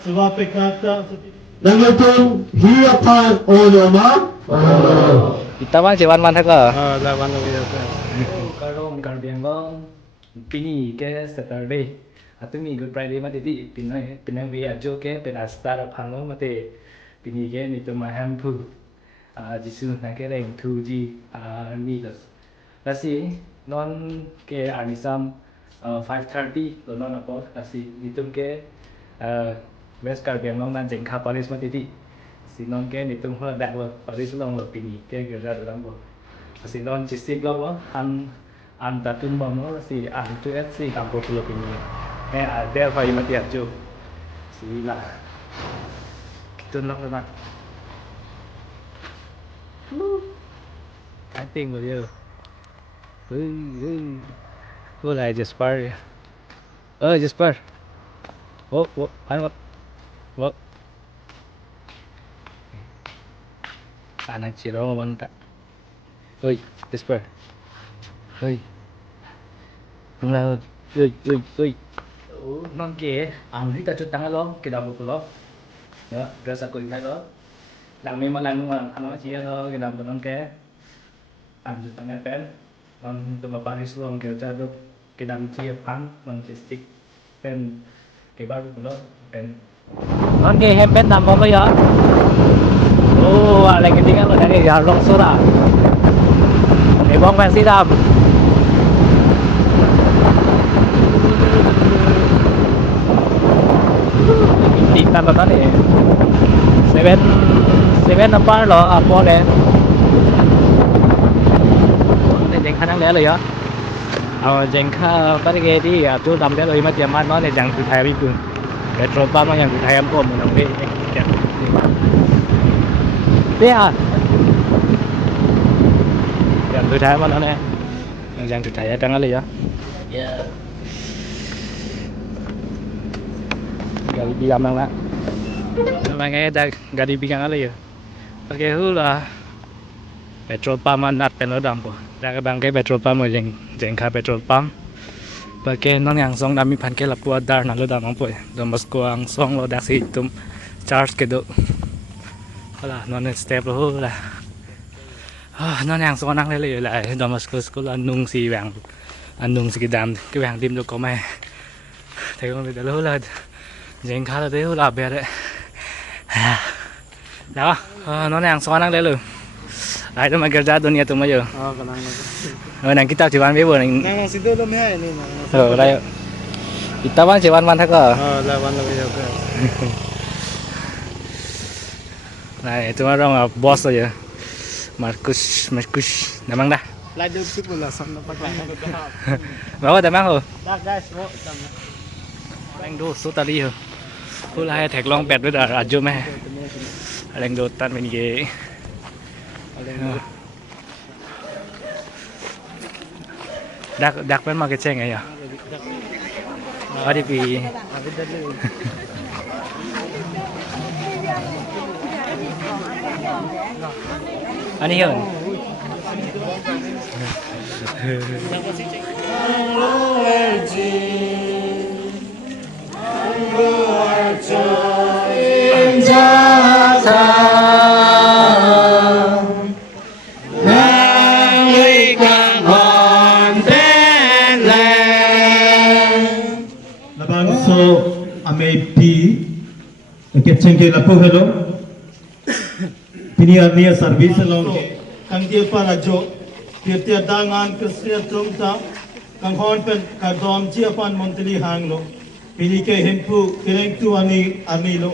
Swapekata Nangyatung hiapan oloma Kita bang cewan mana ke? lawan lagi apa? Kalau biang bang, pini ke Saturday, atau minggu Friday mati di pinang via jo ke penasta panglo mati pini ke ni tu maham pu, jisu nak ke reng tu ji ni tu, kasi non ke anisam 5:30 lo non apa kasi ni tu ke West Caribbean long nan jeng kap Paris mati di, si non ke ni tu hal dak lo Paris long lo pini ke kerja dalam bo. Si non cisik lo an tatun bom lo si an tu si kampung pulau ini ada apa yang mati aja si lah kita nak nak I think with you cô lại Jasper Jasper anh what anh chỉ đó mà ta ơi Jasper ơi không là ơi non kia anh hít ta chút tăng lo cái đầu của nó đó ra sao cũng thấy đó làm mình mà làm mà anh nói chia thôi cái đầu của non kia anh chút tăng cái pen non tụi mà Paris luôn kiểu cha được cái đam chia pan non chỉ stick pen cái bao của nó pen non kia hem pen nằm không bây giờ lại cái tiếng ở đây cái giờ long số đã cái bóng pen xí đam titan lo tadi seven apa lo apa deh jengka nang leh ya jengka tadi ke di tu dam leh lo mati aman no jang tu thai pun petrol pump yang tu thai am pom nang be dia yang tu thai mana ne yang tu thai tang leh ya gari biang nang nak Memangnya ada gari biang ala ya. Pakai hula petrol pump nat penodam po. Dah bangkai petrol pump jengka petrol pump. Pakai non yang song dami pan ke lapu adar nalu damang po. Domas ko ang song lo dah si tum charge ke do. Hala non step lo hula. Non yang song nang lele la domas ko school anung si bang anung si dam ke bang dim do ko mai. Thấy con được lo la jengka là thế hula bé đấy. Đó, nó đang xoa năng đấy luôn. Đấy, tụi mày kerja dunia tụi mày giờ. Nang kita cuman bebo nang. Nang situ lo meh ini. Đây. Kita bang cuman mana ke? Lawan lagi apa? Này, cuma orang bos aja. Markus, namang dah. Laju sih pula sama dapat lah. Bawa damang ho. Dah guys, mau dam. Anh đô số tali ho. Cô là thạch long bẹt với đà ajo meh. Anh đô tan bên ghế. Dak bên market ceng ya. Ada pi. Ani hion. Kecengke lapu hello. Pini arnia service long ke. Kangkil para jo. Kirtia dangan kesria tumta. Kanghon pen kadom ciapan monteli hanglo. Pini ke hempu kereng tu ani lo.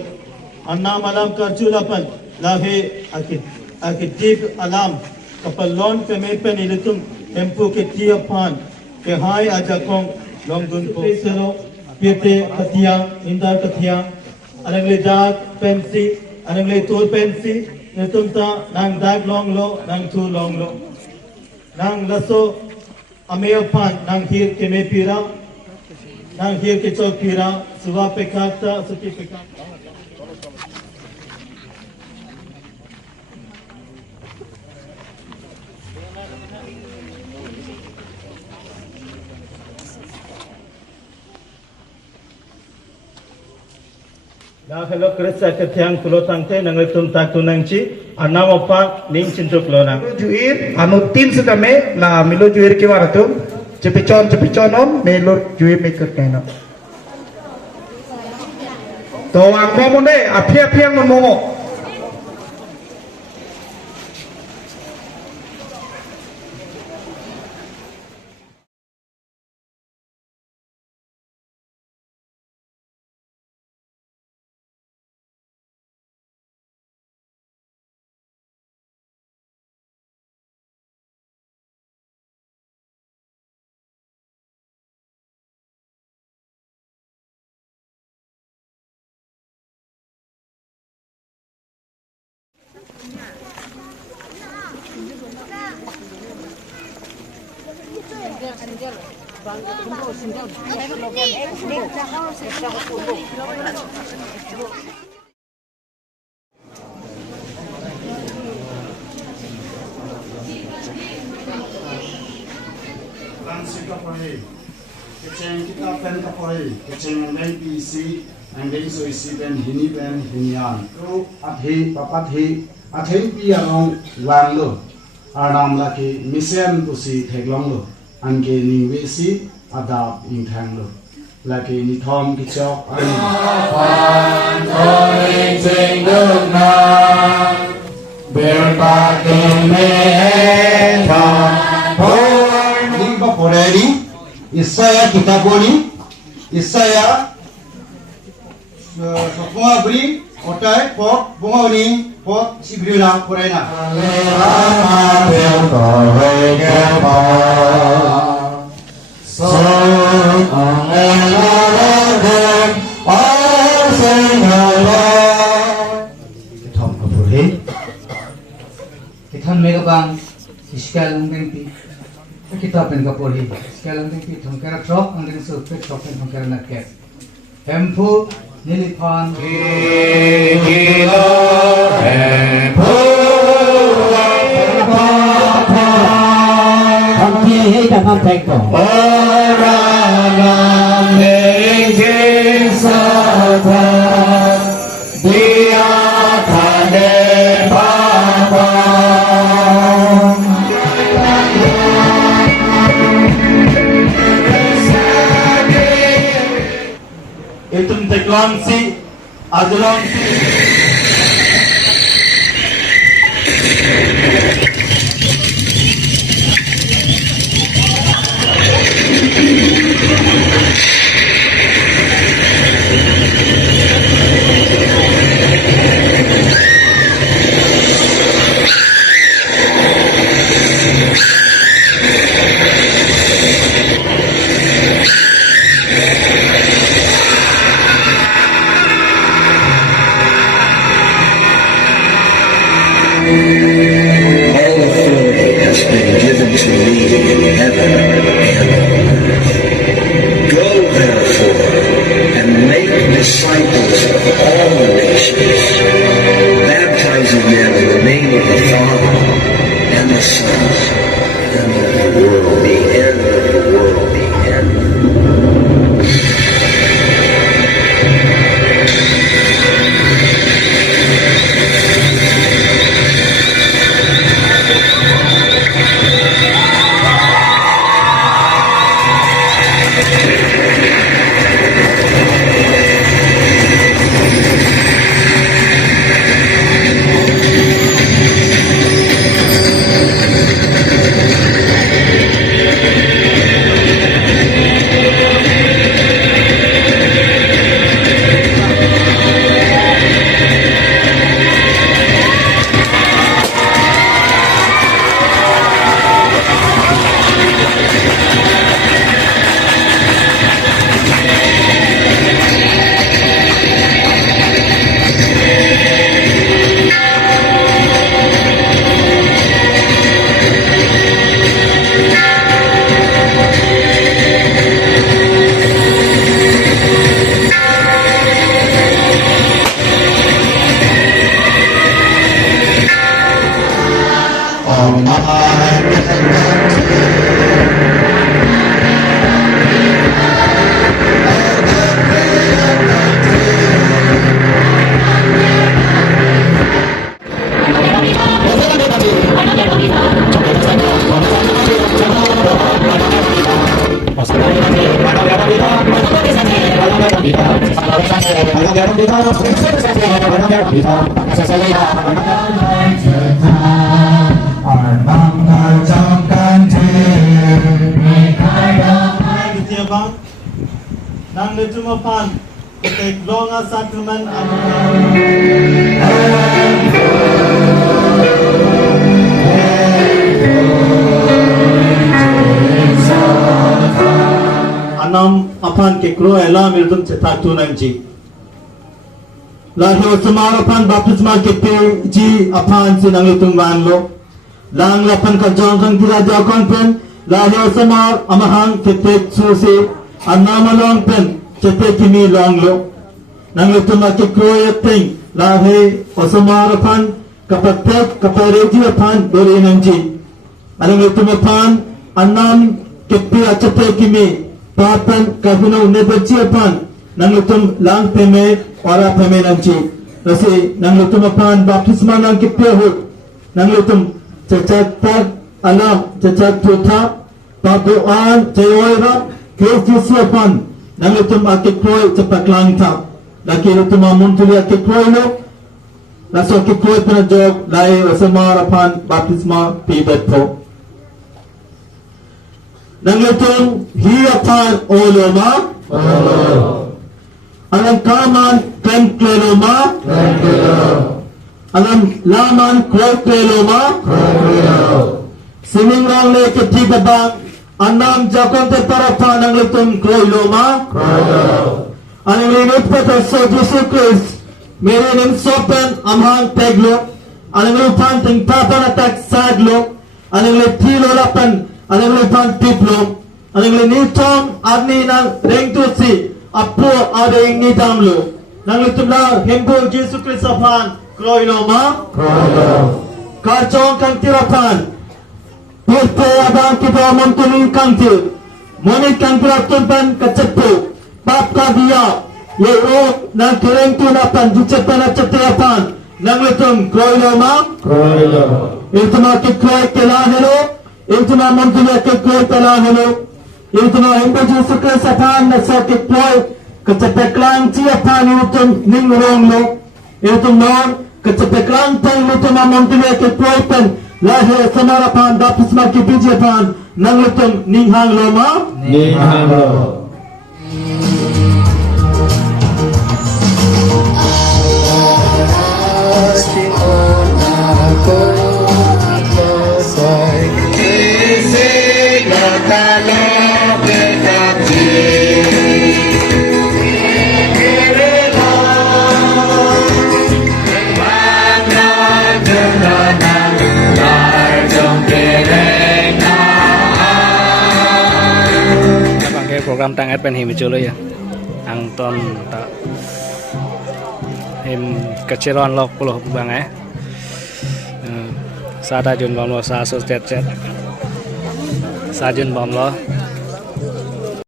Anna malam karjulapan lave akit deep alam. Kapalon pe me pen ilitum hempu ke ciapan. Ke hai aja kong long dun po. Selo pirte katia indar katia. Anang le dark pensi, anang le tur pensi, netumta nang dark long lo, nang tur long lo, nang laso ameopan nang hir ke me pira, nang hir ke chok pira, suwa pekata, suki pekata. Dah kalau kerja ketiang pulau tangte nangetum tak tunangci, anam opak ning cintuk lona. Juir anu tin sedame la milo juir ke waratum cepicon om melo juir mekut neno. To ang momo ne apia momo. Keceng kita pen kapoi, keceng neng PC, neng so isi pen hinian. Kru papat he pi arong lang lo, aram laki misen pusi teglong lo, angke ning wesi adap ing thang lo, laki ni thom kicok ani. Pan thoi jeng được na, berpa keme thom, thoi ning kapoi Isaya kita boni, Isaya bunga beri, otai pot bunga ini pot si beri nak korai nak. Thom kapuri, kita mega bang, iskal mungkin kita pen kapuri, iskal mungkin thom kera trok, mungkin surpet trok pen thom kera nak kes. Hempu nilipan. Itum teklan si, ajalan si. Disciples of all the nations, baptizing them in the name of the Father and the Son and of the world, the end of the world, the end. Tiabang nang letumapan ketek longa sakramen anam apan ke kro elam iltum cetatu nanji lahir semar apan baptisma ke pe ji apan sinang letum wanlo lang lapan ka jongkang tira jakon pen lahir semar amahang ketek susi anam pen cetek kimi long lo nang letum ke kro yating lahir semar apan kapatek kapareji apan dori nanji anang letum apan anam kepe acetek kimi papan kahuna neberci apan nang lutum lang peme ora peme nanci nasi nang lutum apan baptisma nang kipehut nang lutum cacat tak alam cacat tuta pabuan ceyoira Kristus apan nang lutum akikoi cepat langta laki lutum amuntuli akikoi lo naso akikoi penajog lai osamar apan baptisma pibet po nang lutum hi apan oloma alam kaman kleloma alam laman kleloma siningrang le ketiga bang anam jakon te parapan nang lutum kleloma alam linut pata so Jesus Christ mere nim sopen amhang teglo alam lupan ting papan atak saglo alam le tilo lapan alam lupan tiplo alam le nitom adni nang reng tusi apo ada yang nitamlo nang lutum la hembo Jesus Christ apan kroiloma kacong kang tirapan Pupo abang kita montuling kangtir monit kang tiratun pan kacepu pap kadia ye o nang kereng tunapan jucepan acetiapan nang lutum kroiloma itu makin kroy kelahelo itu ma montulia ke kroy kelahelo itu ma hembo Jesus Christ apan nasakit kroy kecepeklang ciapan lutum ningrong lo itu non kecepeklang pan lutum ma montulia ke kroy pen lahir samarapan baptisma ke bijapan nang lutum ninghang loma ninghang lo program tang ad pen him chulo ya ang ton ta him kacheron lok pulo bang sa da jun bom lo sa so tet tet sa jun bom lo